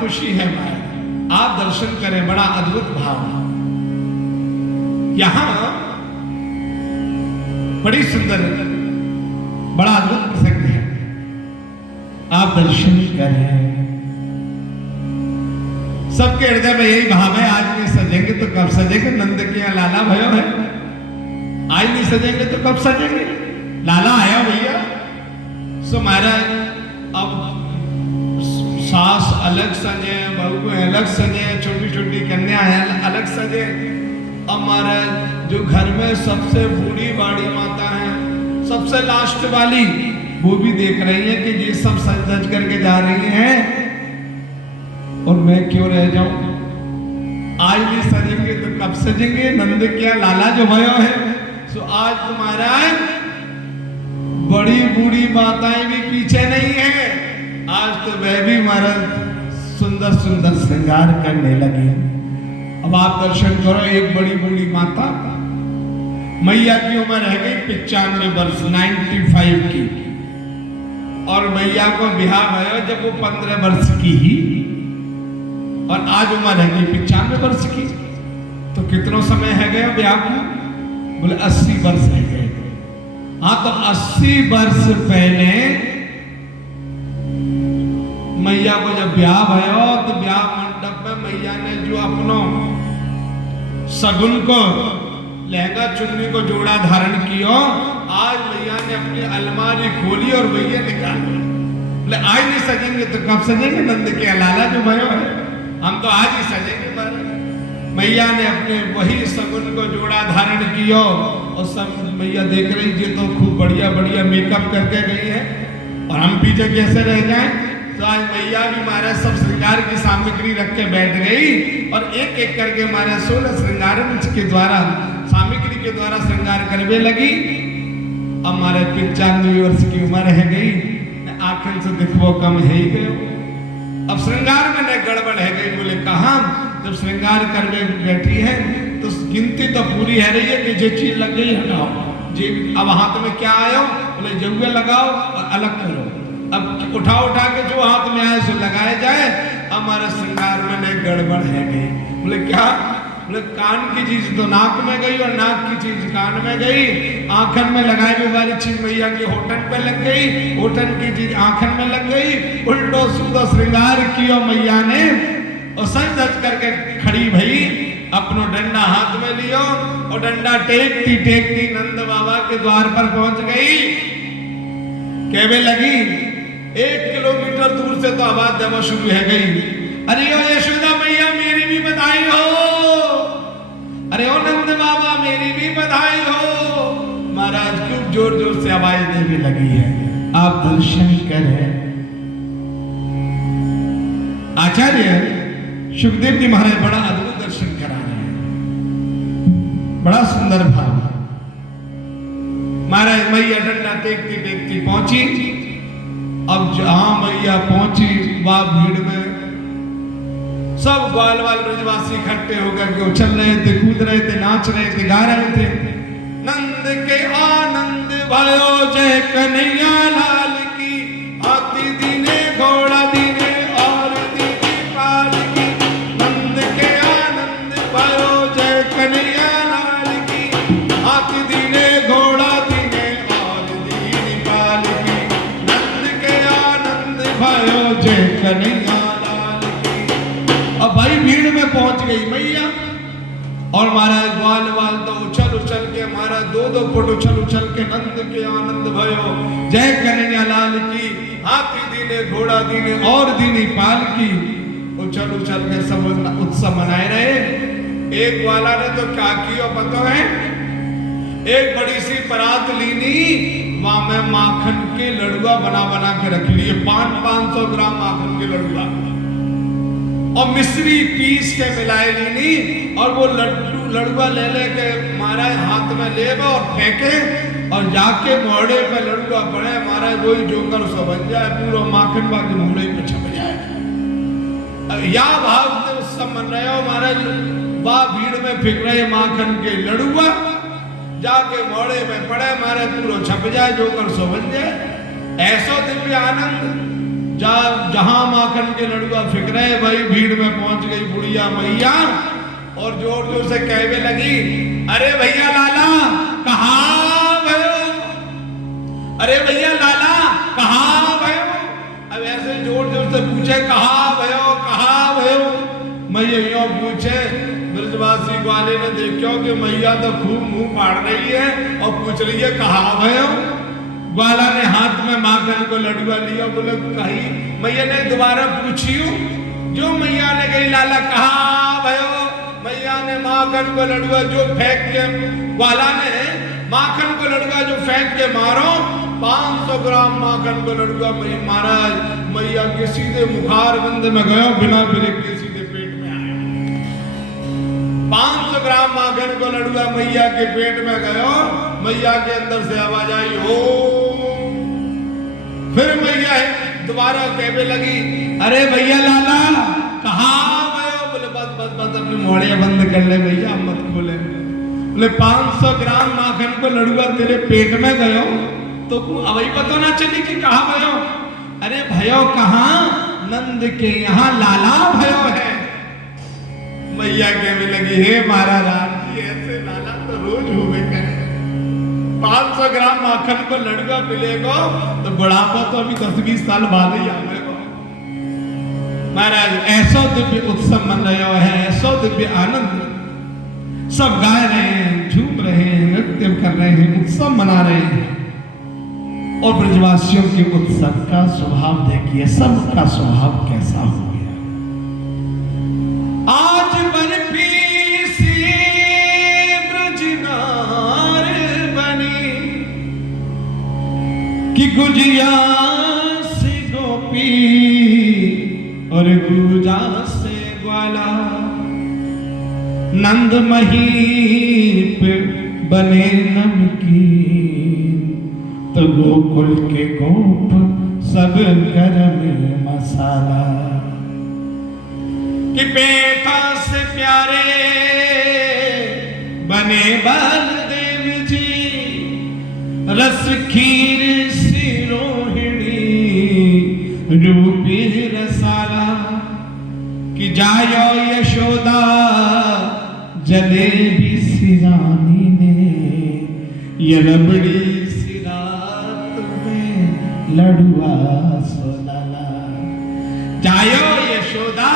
खुशी है माया, आप दर्शन करें, बड़ा अद्भुत भाव। यहां बड़ी सुंदर, बड़ा अद्भुत प्रसंग है, आप दर्शन करें। सबके हृदय में यही भाव है, आज नहीं सजेंगे तो कब सजेंगे, नंद के यहाँ लाला भयो है, आज नहीं सजेंगे तो कब सजेंगे, लाला आया भैया। सो महाराज अब सास अलग सजे, बहू अलग सजे, छोटी छोटी कन्या अलग सजे। अब महाराज जो घर में सबसे बूढ़ी बाड़ी माता है, सबसे लास्ट वाली, वो भी देख रही है कि ये सब सज धज करके जा रही हैं और मैं क्यों रह जाऊं। आज भी सजेंगे तो कब सजेंगे, नंद क्या लाला जो भयो है। सो आज तुम्हारा बड़ी बूढ़ी माताएं भी पीछे नहीं है, आज तो वह भी महाराज सुंदर सुंदर श्रृंगार करने लगी। अब आप दर्शन करो, एक बड़ी बूढ़ी माता, मैया की उम्र है गई 95 वर्ष, 95 की, और मैया को ब्याह भयो जब वो 15 वर्ष की ही, और आज उम्र है गई 95 वर्ष की। तो कितना समय है गया ब्याह को? बोले 80 वर्ष है गए। हाँ, तो 80 वर्ष पहले मैया को जब ब्याह भयो तो ब्याह मंडप में मैया ने जो अपनो सगुन को लहंगा चुन्नी को जोड़ा धारण किया, आज मैया ने अपनी अलमारी खोली और भैया निकाली। बोले आज नहीं सजेंगे तो कब सजेंगे, नंद के लाला जो भयो है, हम तो आज ही सजेंगे। मैया ने अपने वही सगुन को जोड़ा धारण किया और सब मैया देख रही, ये तो खूब बढ़िया बढ़िया मेकअप करके गई है और हम पीछे कैसे रह जाएं। तो आज मैया भी महाराज सब श्रृंगार की सामग्री रख के बैठ गई और एक एक करके महाराज 16 श्रृंगार के द्वारा, सामग्री के द्वारा श्रृंगार करने लगी। अब हमारे 95 वर्ष की उम्र है गई, आखिर से दिखो कम है ही गयो। अब श्रृंगार में न गड़बड़ है गई। बोले कहा, जब श्रृंगार करने बैठी है तो गिनती तो पूरी है रही है कि जो चीज लग गई हटाओ, जी अब हाथ में क्या आयो, बोले जंगे लगाओ और अलग करो। अब उठा उठा के जो हाथ में आए सो लगाए जाए। हमारे श्रृंगार में न गड़बड़ है गई। बोले क्या? बोले कान की चीज तो नाक में गई और नाक की चीज कान में गई, आंखन में लगाई हुई वाली चीज मैया के होठन पे लग गई, होठन की चीज आंखन में लग गई। उल्टो सुंदर श्रृंगार किया मैया ने और सज धज करके खड़ी भई, अपनो डंडा हाथ में लियो और डंडा टेकती टेकती नंद बाबा के द्वार पर पहुंच गई। कहने लगी, 1 किलोमीटर दूर से तो आवाज देना शुरू है गई, अरे ओ यशोदा मैया मेरी भी बधाई हो, अरे ओ नंद बाबा मेरी भी बधाई हो। महाराज खूब जोर जोर से आवाज देने लगी है। आप दर्शन करें। आचार्य सुखदेव जी महाराज बड़ा अद्भुत दर्शन करा रहे हैं, बड़ा सुंदर भाव। महाराज मैया डंडा टेकती टेकती पहुंची। अब जहां मैया पहुंची वहां भीड़ में सब ग्वाल वाल ब्रजवासी इकट्ठे होकर के उछल रहे थे, कूद रहे थे, नाच रहे थे, गा रहे थे। नंद के आनंद भयो जय कन्हैया लाल की, आती दीने घोड़ा दीने और दीदी पाल की। नंद के आनंद भयो जय कन्हैया लाल की, आती दीने घोड़ा दीने और दीदी पाल की। नंद के आनंद भयो जय कन्हैया। अब भाई भीड़ में पहुंच गई मैया और महाराज ग्वाल वाल तो उछल उछल के महाराज 2-2 फुट उछल उछल के नंद के आनंद भयो जय कन्हैया लाल की, हाथी दीने घोड़ा दीने और दीनी पाल की। उछल उछल के सब उत्सव मनाए रहे। एक ग्वाला ने तो क्या किया पता है, एक बड़ी सी परात लीनी, वहां में माखन के लड़ुआ बना बना के रख लिए, 500 ग्राम माखन के लड़ुआ और मिश्री पीस के मिलाए लीनी और वो लड़ुआ ले लेके महाराज हाथ में ले और फेंके और जाके मोहड़े पे लड़ुआ पड़े, महाराज वही जोकर सो बन जाए, पूरा माखन बाकी मोहड़े पे छप जाए। या भाव से उस मन रहे हो महाराज, वाह भीड़ में फिक रहे माखन के लड़ुआ, जाके मोहड़े में पड़े महाराज पूरा छप जाए, जोकर सो बन जाए। ऐसा दिव्य आनंद जहां माखन के लड़ुआ फिक्रे भाई भीड़ में पहुंच गई बुढ़िया मैया और जोर जोर से कहने लगी, अरे भैया लाला कहाँ भयो, अरे भैया लाला कहाँ भयो। अब ऐसे जोर जोर से पूछे कहाँ भयो। मैया यो पूछे, ब्रजवासी ग्वाले ने देखो कि मैया तो खूब मुंह फाड़ रही है और पूछ रही है कहाँ भयो। ग्वाला ने हाथ में माखन को लड़ुआ लिया, बोले कहीं। मैया ने दोबारा पूछियो, जो मैया ने कही लाला कहाँ भयो। मैया ने माखन को लड़ुआ जो फेंक के, ग्वाला ने माखन को लड़ुआ जो फेंक के मारो, 500 ग्राम माखन को लड़ुआ महाराज मैया के सीधे मुखार बंद में गयो, बिना ब्रेक के सीधे पेट में आया। 500 ग्राम माखन को लड़ुआ मैया के पेट में गयो, मैया के अंदर से आवाज आई हो। फिर मैया दोबारा कहने लगी, अरे भैया लाला कहाँ गयो। बोले बस अपने मोड़े बंद कर ले भैया, मत खोले। बोले 500 ग्राम माखन को लड़ुआ तेरे पेट में गयो तो अभी पता ना चली कि कहाँ भयो। अरे भयो कहाँ, नंद के यहाँ लाला भयो है। मैया कहने लगी, हे महाराज जी ऐसे लाला तो रोज होवे करे। 500 ग्राम माखन को लड़ुआ मिलेगा तो बुढ़ापा तो अभी 10-20 साल बाद ही आएगा। महाराज ऐसा दिव्य उत्सव मन रहा है, ऐसा दिव्य आनंद, सब गा रहे हैं, झूम रहे हैं, नृत्य कर रहे हैं, उत्सव मना रहे हैं। और ब्रजवासियों के उत्सव का स्वभाव देखिए, सबका स्वभाव कैसा हो गया। आज बर्फी सी ब्रजनार बनी कि गुजिया से गोपी और गुजा से ग्वाला, नंद महीप बने नमकीन तो गोकुल के गोप सब गरम मसाला। कि बेटा से प्यारे बने बलदेव जी, रस खीर सी रोहिणी रूपी रसाला। कि जायो यशोदा जलेबी सी रानी ने, ये रबड़ी सी रात में लड़ुआ सोनाला। जायो यशोदा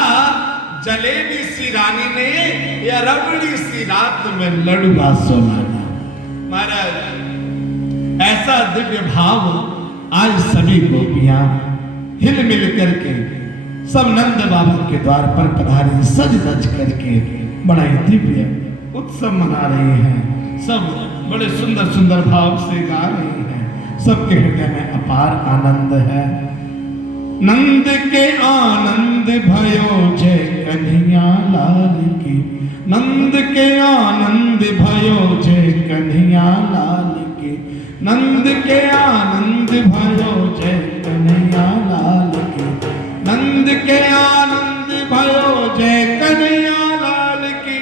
जलेबी सी रानी ने, या रबड़ी सी रात में लड़ुआ सोनाला। महाराज ऐसा दिव्य भाव आज सभी गोपियां हिल मिल करके सब नंद बाबा के द्वार पर पधारे, सज धज करके बड़ा ही दिव्य उत्सव मना रहे हैं। सब बड़े सुंदर सुंदर भाव से गा रहे हैं, सबके हृदय में अपार आनंद है। नंद के आनंद भयो जय कन्हैया लाल की, नंद के आनंद भयो जय कन्हैया लाल की, नंद के आनंद भयो जय कन्हैया लाल की, नंद के आनंद भयो जय कन्हैया लाल की।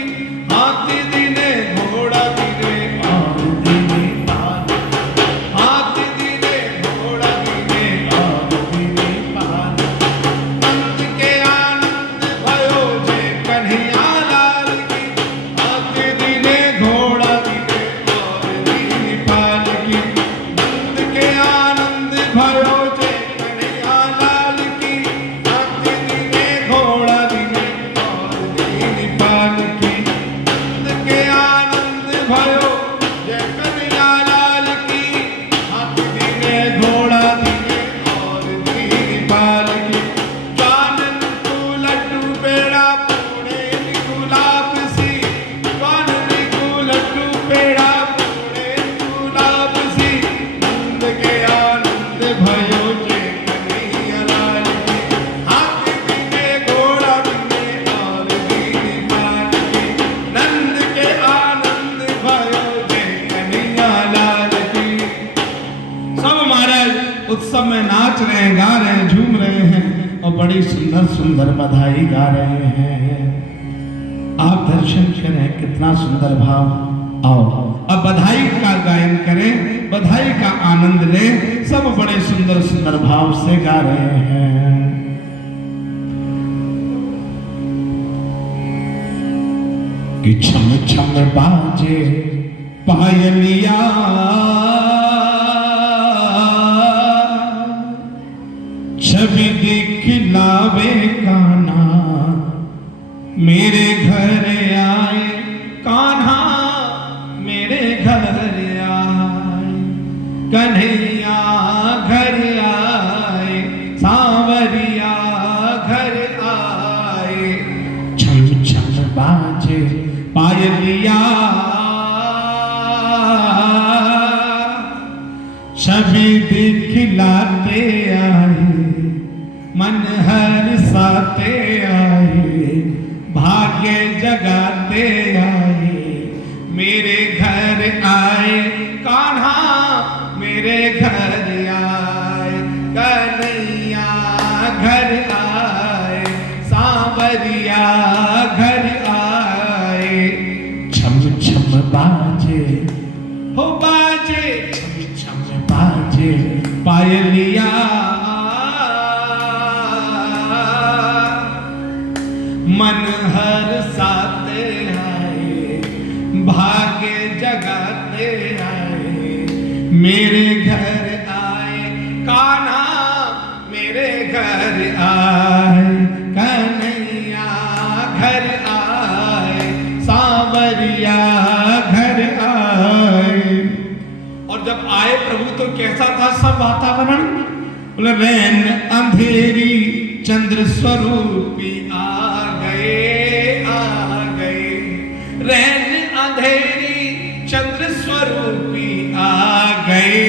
हाथी दिने घोड़ा दिने और दिने पाल, हाथी दिने घोड़ा दिने और दिने पाल, नंद के आनंद भयो जय कन्हैया लाल की, हाथी दिने घोड़ा दिने और दिने पाल की, नंद के आनंद भयो जय कन्हैया लाल की, हाथी दिने घोड़ा दिने और दिने पाल की, नंद के आनंद भयो जय कन्हैया लाल की, हाथी दिने घोड़ा दिने और दिने पाल की। कानन को लड्डू पेड़ा पूड़े गुलाब सी, कानन को लड्डू पेड़ा पूड़े गुलाब सी, नंद के आनंद भयो जय कन्हैया लाल की, हाथी दिने घोड़ा दिने और दिने पाल की, नंद के आनंद भयो जय कन्हैया लाल की। सब महाराज उत्सव में नाच रहे हैं, गा रहे हैं, झूम रहे हैं और बड़ी सुंदर सुंदर बधाई गा रहे हैं। आप दर्शन करें, कितना सुंदर भाव। आओ अब बधाई का गायन करें, बधाई का आनंद लें। सब बड़े सुंदर सुंदर भाव से गा रहे हैं। कि छम छम बाजे पायलिया, छवि दिखलावे कान्हा मेरे घर आए, कान्हा मेरे घर आए, कन्हैया घर आए, सांवरिया घर आए। छम छम बाजे पायलिया, छवि दिखलाते आए, मन हर्षाते आए, भाग्य जगाते आए, मेरे घर आए, कान्हा मेरे घर आए, कन्हैया घर आए, सांवरिया घर आए। छम छम बाजे हो बाजे, छम छम बाजे पायलिया, मन हर्षाते आए, भाग्य जगाते आए, मेरे घर आए, कान्हा मेरे घर आए, कन्हैया घर आए, सांवरिया घर आए। और जब आए प्रभु तो कैसा था सब वातावरण? बोले रैन अंधेरी चंद्र स्वरूपी आ गए, आ गए। रैन अंधेरी चंद्र स्वरूपी आ गए,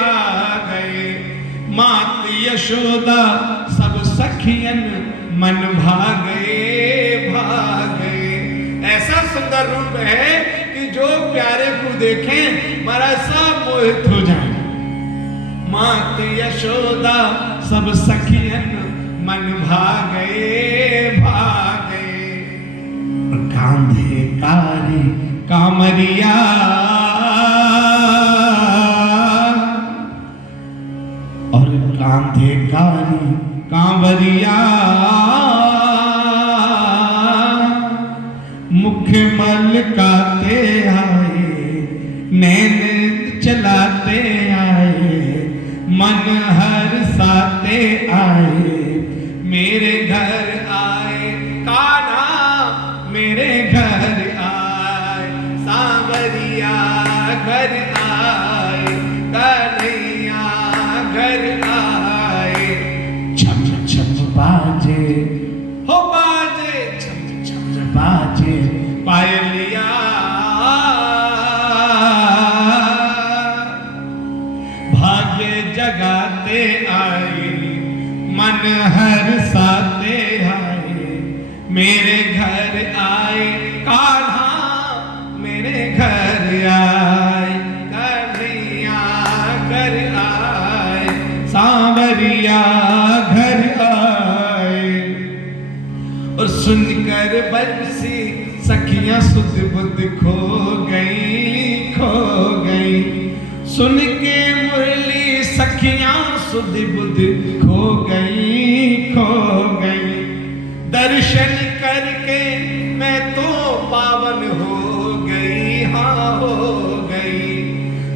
आ गए। मात यशोदा सब सखियन मन भागे, भागे। ऐसा सुंदर रूप है कि जो प्यारे को देखें महाराज सब मोहित हो जाए। मात यशोदा सब सखियन मन भागे, भागे। कांधे कारी कामरिया, और कांधे कारी कांवरिया, मुख मलकाते आए, नैन चलाते आए, मन हर्षाते आए, मेरे घर आए, कान्हा मेरे घर आए, सांवरिया घर आए, कन्हैया घर आए। छम छम बाजे हो बाजे, छम छम बाजे पायलिया, भाग्य जगाते आए, मन हर्षाते आए, मेरे घर आए, कान्हा मेरे घर आए, कन्हैया घर आए, सांवरिया घर आए। और सुनकर बंसी सखियां सुध बुध खो गई, खो गई। सुन के मुरली सखियां सुध बुध खो गई, खो गई। दर्शन करके मैं तो पावन हो गई, हाँ हो गई।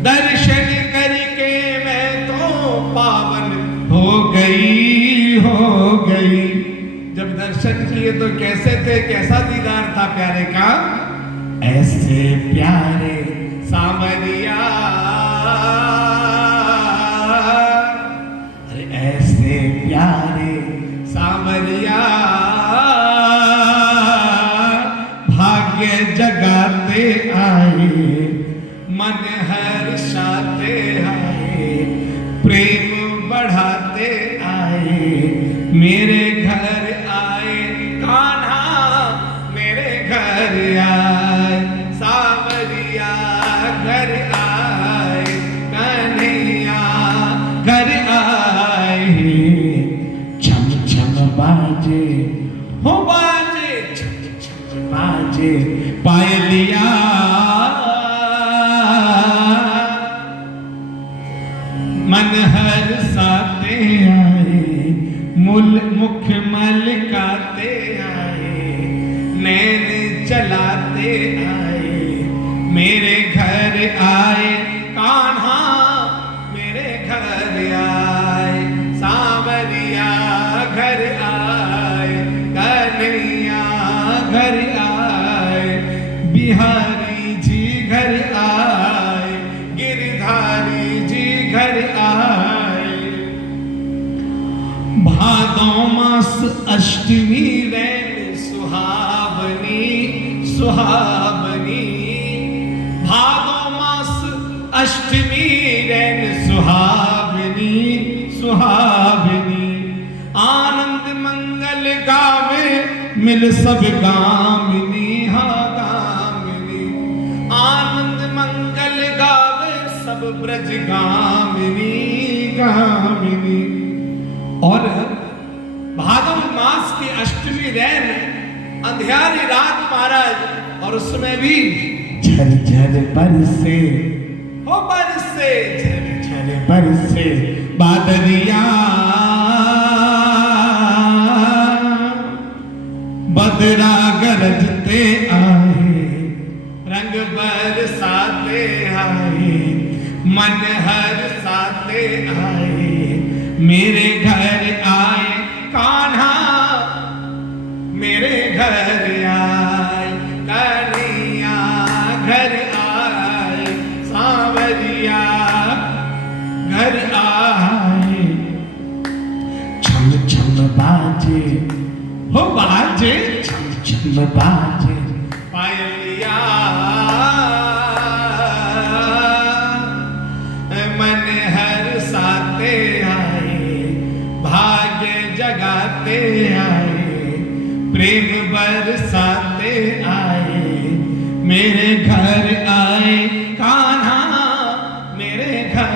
दर्शन करके मैं तो पावन हो गई, हो गई। जब दर्शन किए तो कैसे थे, कैसा दीदार था प्यारे का? ऐसे प्यारे सांवरिया, अरे ऐसे प्यारे सांवरिया, भाग्य जगाते आए, मन हर्षाते आए, प्रेम बढ़ाते आए, मेरे घर आए, कान्हा मेरे घर आए, सांवरिया घर आए, कन्हैया घर आए। छम छम बाजे हो बाजे, छम छम बाजे पायलिया, मन हर्षाते आए, मुख मलकाते आए, नैन चलाते आए, मेरे घर आए कान्हा, मेरे घर आए सांवरिया, घर आए कन्हैया, घर आए बिहारी जी, घर आए गिरधारी जी, घर आए। भादो मास अष्टमी रैन सुहावनी, सुहावनी, भादो मास अष्टमी रैन सुहावनी, सुहावनी। आनंद मंगल गावे मिल सब गामिनी, हा गामिनी। आनंद मंगल गावे सब ब्रज गामिनी, गामिनी। और भादव मास की अष्टमी रैन अंधियारी रात महाराज, और उसमें भी झरझर बरसे, हो बरसे झरझर बरसे बादलिया, बदरा गरजते आए, रंग बरसाते आए, मन हरसाते आए, मेरे घर आए कान्हा, मेरे घर आए कन्हैया, घर आए सांवरिया, घर आए। छम छम बाजे, हो बाजे छम छम बाजे पायलिया, मन हरसाते आए, भाग्य जगाते आए, प्रेम बरसाते आए, मेरे घर आए कान्हा, मेरे घर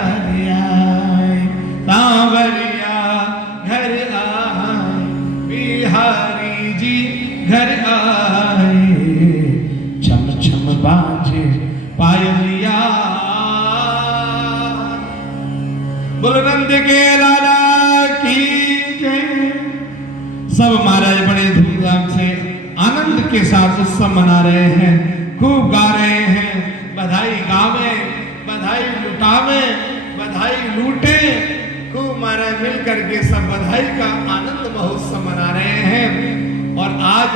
आए सांवरिया, घर आए बिहारी जी, घर आए। छम छम बाजे पायलिया, बोलो नंद के लाला की जय। सब महाराज बड़े धूमधाम से आनंद के साथ उत्सव मना रहे हैं, खूब गा रहे हैं, बधाई गावे, बधाई लुटावे, बधाई लूटे, खूब महाराज मिल करके सब बधाई का आनंद महोत्सव मना रहे हैं। और आज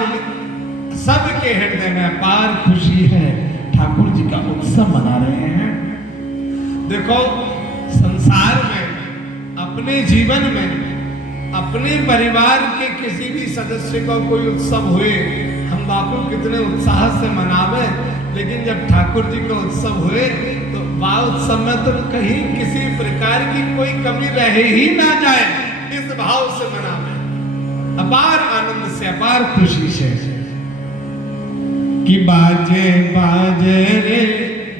सबके हृदय में अपार खुशी है, ठाकुर जी का उत्सव मना रहे हैं। देखो संसार में, अपने जीवन में, अपने परिवार के किसी भी सदस्य को कोई उत्सव हुए, हम बापू कितने उत्साह से मनावे, लेकिन जब ठाकुर जी का उत्सव हुए तो वह उत्सव में तो कहीं किसी प्रकार की कोई कमी रह ही ना जाए, इस भाव से मनावे, अपार आनंद से, अपार खुशी से। कि बाजे बाजे रे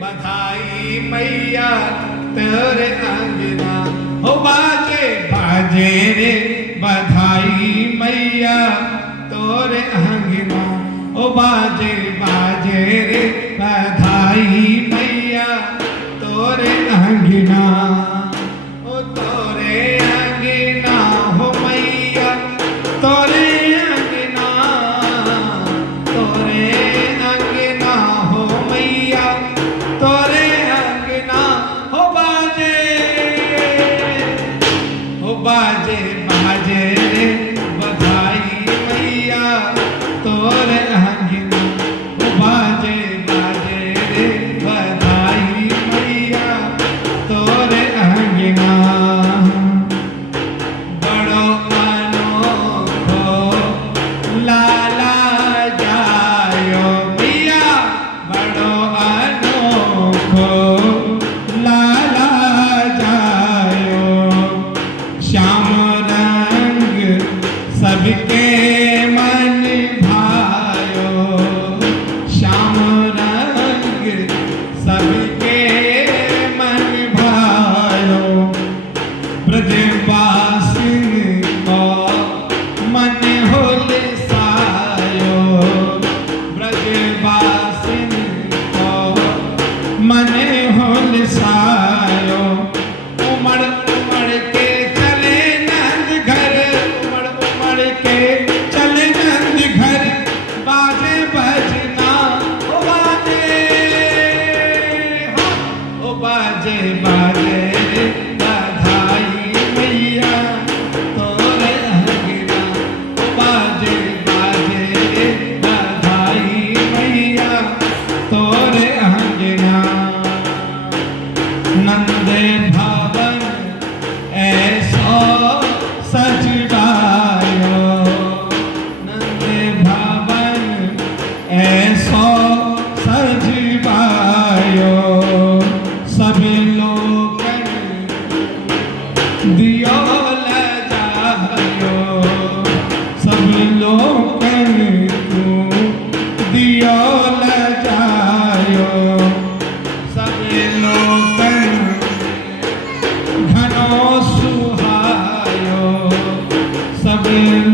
बधाई मैया तेरे अंगना, हो बाजे बाजे रे बधाई मैया तोरे अंगना, ओ बाजे बाजे रे बधाई मैया तोरे अंगना, ओ तोरे अंगना हो मैया तोरे अंगना, तोरे अंगना हो मैया तोरे अंगना, हो बाजे बाजे रे बधाई मैया तोरे अंगना, हो बाजे बाजे रे बधाई मैया तोरे अंगना। बड़ो अनोखो लाला जायो मैया, बड़ो अनोखो लाला जायो, श्याम रंग सबके मन भायो, श्याम रंग सबके मन भायो, ब्रजवासिन को मन हुलसायो, ब्रजवासिन को मन हुलसायो, उमड़ उमड़ के चले नंद घर, उमड़ उमड़ के चले नंद घर, बाजे बजना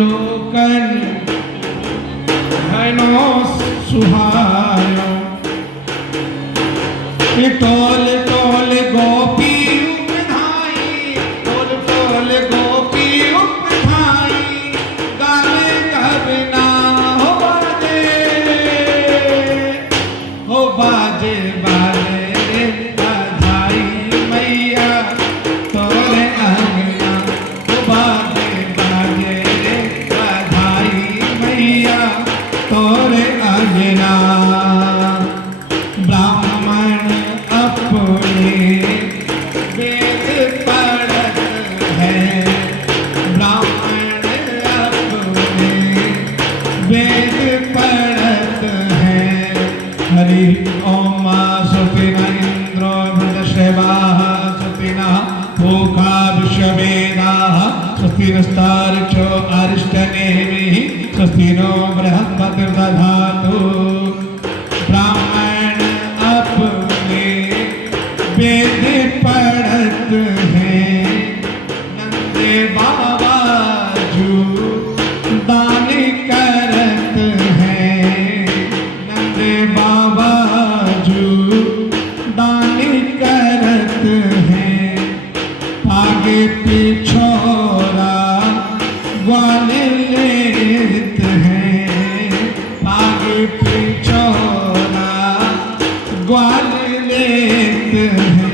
अवलोकन घनो सुहायो। टोल टोल गोपी उपधाई, टोल टोल गोपी उपधाई, गावे कबना हो बाजे, हो बाजे बाजे रे बधाई मैया तोरे अंगना, हो बाजे बाजे रे बधाई मैया तोरे अंगना। ब्राह्मण अपने वेद पढ़त है, ब्राह्मण अपने वेद पढ़त है। हरि ओम सुतिना इंद्रो वृद्धश्रवाः, सुतिना भूखा विश्ववेदाः, स्वस्ति नस्तार्क्ष्यो अरिष्टनेमिः, स्वस्ति नो बृहस्पतिर्दधातु। ब्राह्मण अपने वेद पढ़त है, नंदे बाबा जू दान करत है, नंदे बाबा जू दान करत है। आगे पिछोरा ग्वाल लेत है, आगे पिछोरा ग्वाल लेत है।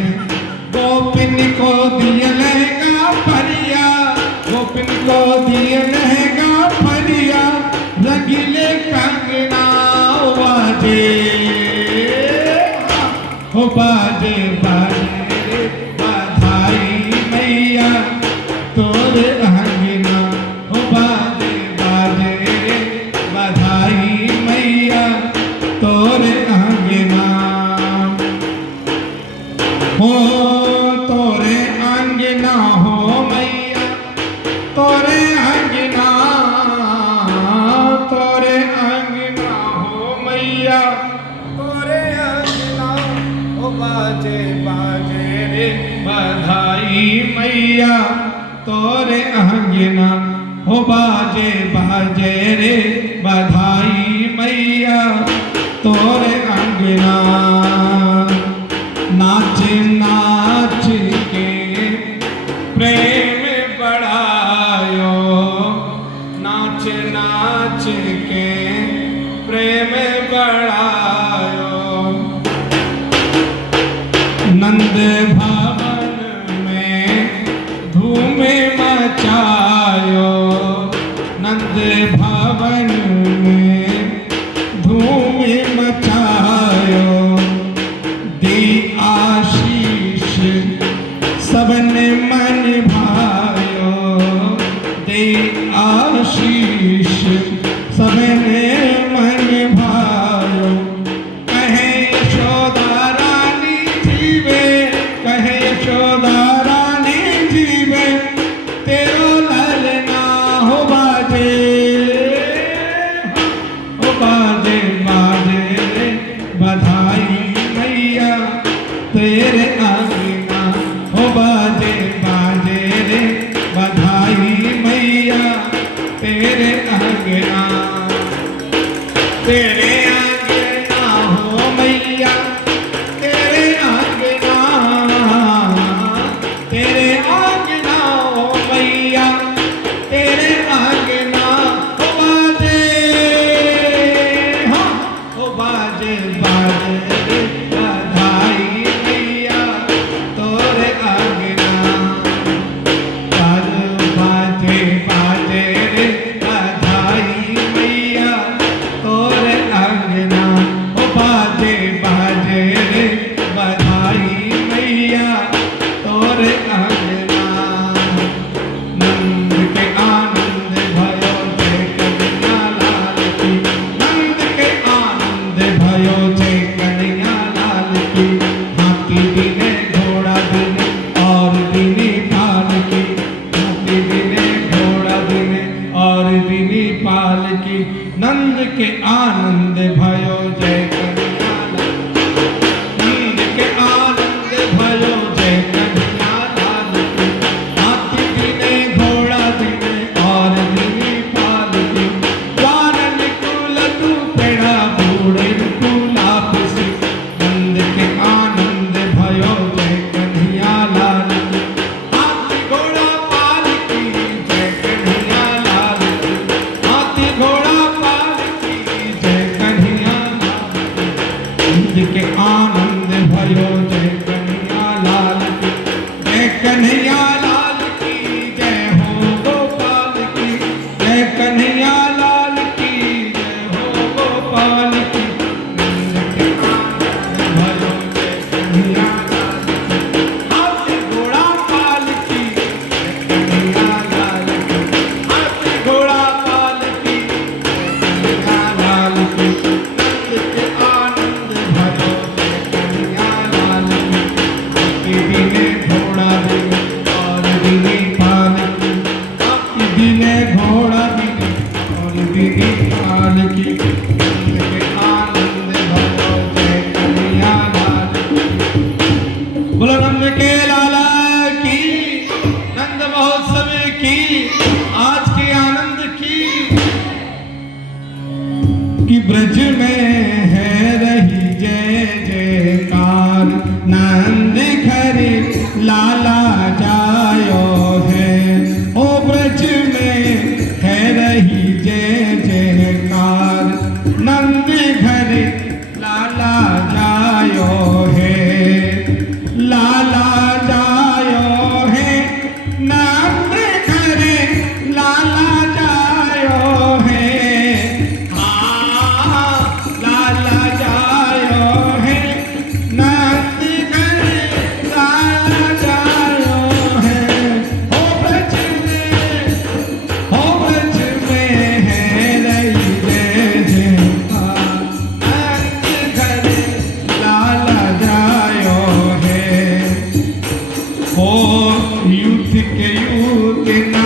गोपिन को दिया लहंगा फरिया, गोपिन को दिया लहंगा फरिया, रगीले कंगना बाजे, हो बाजे बाजे रे बधाई मैया तोरे अंगना, हो बाजे बाजे रे बधाई मैया तोरे अंगना। हो तोरे अंगना हो मैया तोरे अंगना, तोरे अंगना हो मैया तोरे अंगना, हो बाजे बाजे रे बधाई मैया तोरे अंगना, हो बाजे बाजे रे बधाई मैया तोरे अंगना। नाच नाच के प्रेम बढ़ायो, नाच नाच के प्रेम बढ़ायो। नंद भवन में धूम मचायो, नंद भवन में धूम मचायो। दे आशीष सबने मन भायो, दे आशीष सबने मन भायो। कहे यशोदा रानी जीवे, कहे यशोदा रानी जीवे, तेरो ललना हो बाजे, हो बाजे बाजे रे बधाई मैया तेरे अंगना, हो बाजे बाजे रे बधाई मैया तेरे अंगना। तेरे अंगना हो मैया तेरे अंगना, तेरे अंगना हो मैया तेरे अंगना, हो बाजे, हाँ हो बाजे बाजे रे बधाई मैया तोरे अंगना। बाजे बाजे रे बधाई मैया तोरे अंगना, हो बाजे बाजे रे बधाई मैया तोरे अंगना। नंद के आनंद भयो जय कन्हैया लाल की, नंद के आनंद भयो जय कन्हैया लाल की। हाथी दिने घोड़ा दिने और दिने पाल की, हाथी दिने घोड़ा दिने और दिने पाल की। नंद के आनंद भयो जय कन्हैया लाल, नंद के आनंद भयो जय कन्हैया लाल की। हाथी दिने घोड़ा दिने और दिने पाल जय कन्हैया लाल की जय हो गोपाल की नंद के आनंद भयो जय कन्हैया लाल की हाथी घोड़ा पाल की जय कन्हैया लाल की हाथी घोड़ा पाल की जय कन्हैया लाल की नंद के आनंद भयो जय कन्हैया लाल की बिने घोड़ा बिने और बिने पाल की आपकी बिने घोड़ा बिने और बिने पाल की नंद के आनंद भयो जय कन्हैया लाल की बोलो नंद के लाला की नंद महोत्सव की आज के आनंद की कि ब्रज में है रही जय जयकार नंद घरे लाला जायो है ओ ब्रज में है रही जय जयकार नंद घरे लाला जायो है लाला जायो है नंद घरे लाला जायो है हाँ लाला जायो है नंद घरे लाला जायो है हो ब्रज में है रही जय जयकार नंद घरे लाला जायो है ओ यूथ के ना